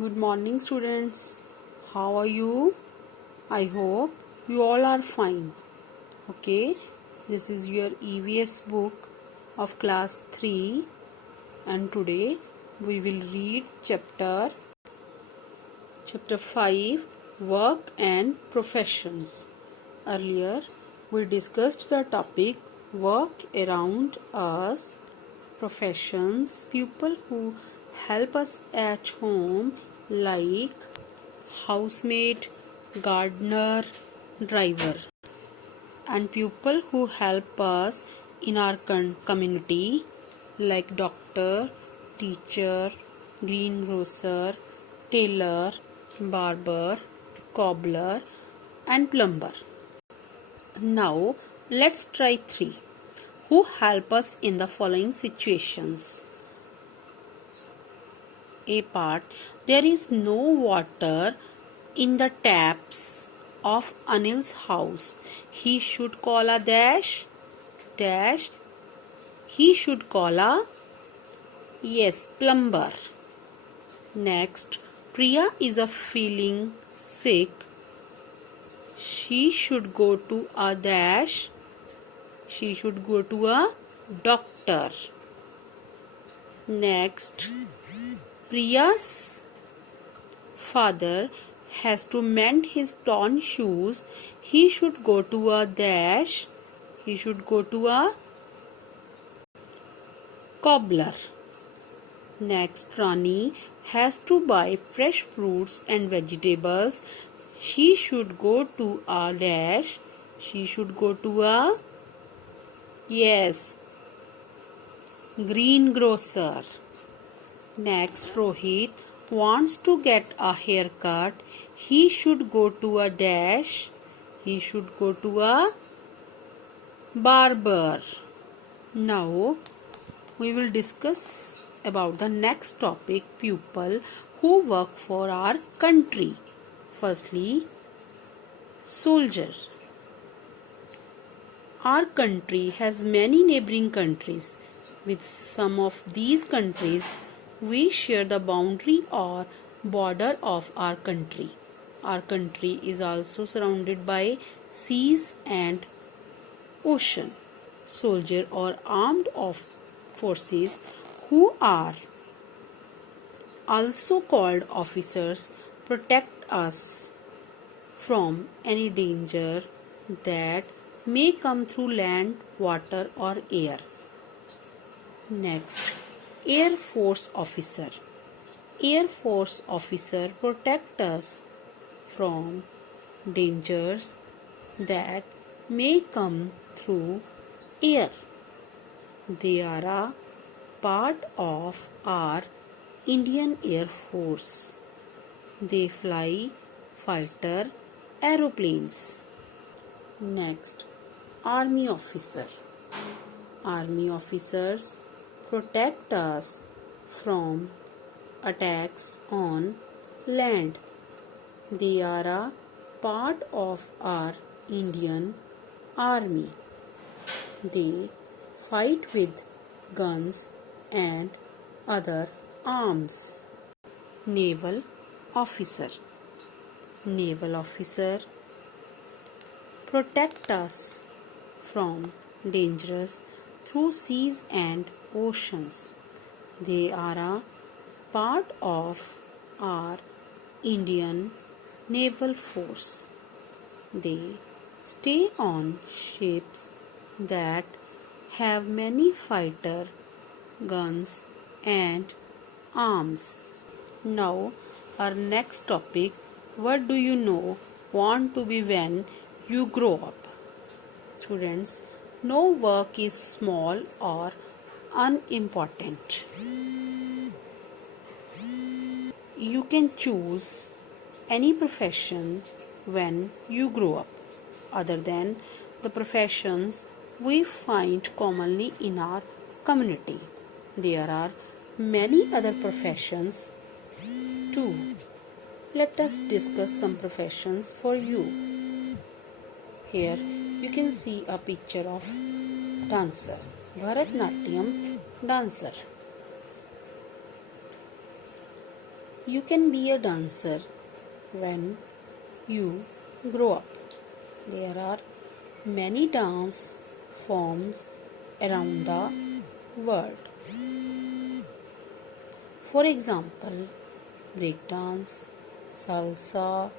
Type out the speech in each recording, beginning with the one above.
Good morning, students. How are you? I hope you all are fine. Okay, this is your EVS book of class 3, and today we will read chapter 5, Work and Professions. Earlier we discussed the topic work around us, professions, people who help us at home like housemaid, gardener, driver, and people who help us in our community like doctor, teacher, greengrocer, tailor, barber, cobbler, and plumber. Now let's try 3 who help us in the following situations. A part, there is no water in the taps of Anil's house. He should call a dash. He should call a plumber. Next, Priya is a feeling sick. She should go to a dash. She should go to a doctor. Next, Priya's father has to mend his torn shoes. He should go to a dash. He should go to a cobbler. Next, Rani has to buy fresh fruits and vegetables. She should go to a dash. She should go to a greengrocer. Next, Rohit wants to get a haircut. He should go to a dash. He should go to a barber. Now we will discuss about the next topic, people who work for our country. Firstly, soldier. Our country has many neighboring countries. With some of these countries, we share the boundary or border of our country. Our country is also surrounded by seas and ocean. Soldier or armed forces, who are also called officers, protect us from any danger that may come through land, water, or air. Next, Air Force officer. Air Force officer protect us from dangers that may come through air. They are a part of our Indian Air Force. They fly fighter aeroplanes. Next, Army officer. Army officers protect us from attacks on land. They are a part of our Indian Army. They fight with guns and other arms. Naval officer. Naval officer protect us from dangers through seas and oceans. They are a part of our Indian Naval Force. They stay on ships that have many fighter guns and arms. Now our next topic, what do you want to be when you grow up? Students, no work is small or unimportant. You can choose any profession when you grow up, other than the professions we find commonly in our community. There are many other professions too. Let us discuss some professions for you. Here you can see a picture of dancer, Bharatnatyam dancer. You can be a dancer when you grow up. There are many dance forms around the world. For example, breakdance, salsa,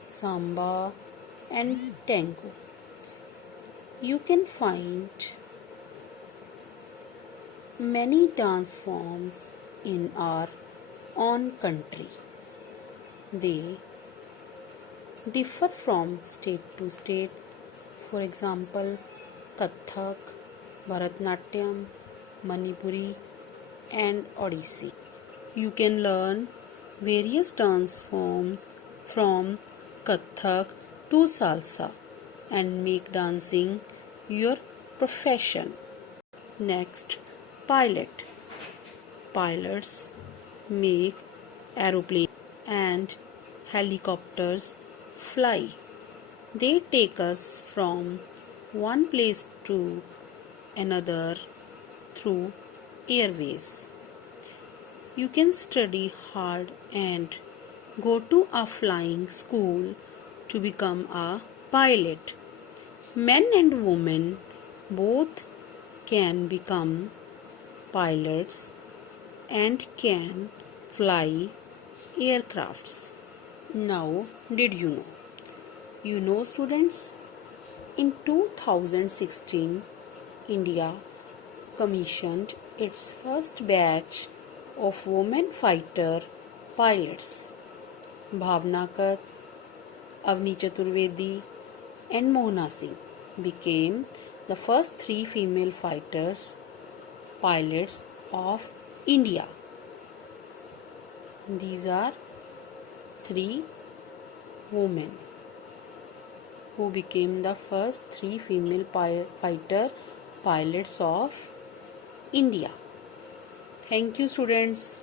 samba, and tango. You can find many dance forms in our own country. They differ from state to state. For example, Kathak, Bharatnatyam, Manipuri, and Odissi. You can learn various dance forms from Kathak to Salsa and make dancing your profession. Next, pilot. Pilots make aeroplanes and helicopters fly. They take us from one place to another through airways. You can study hard and go to a flying school to become a pilot. Men and women both can become pilots and can fly aircrafts. Now, did you know? You know, students, in 2016, India commissioned its first batch of women fighter pilots. Bhavna Kat, Avni Chaturvedi, and Mohana Singh became the first three female fighters pilots of India. These are three women who became the first three female fighter pilots of India. Thank you, students.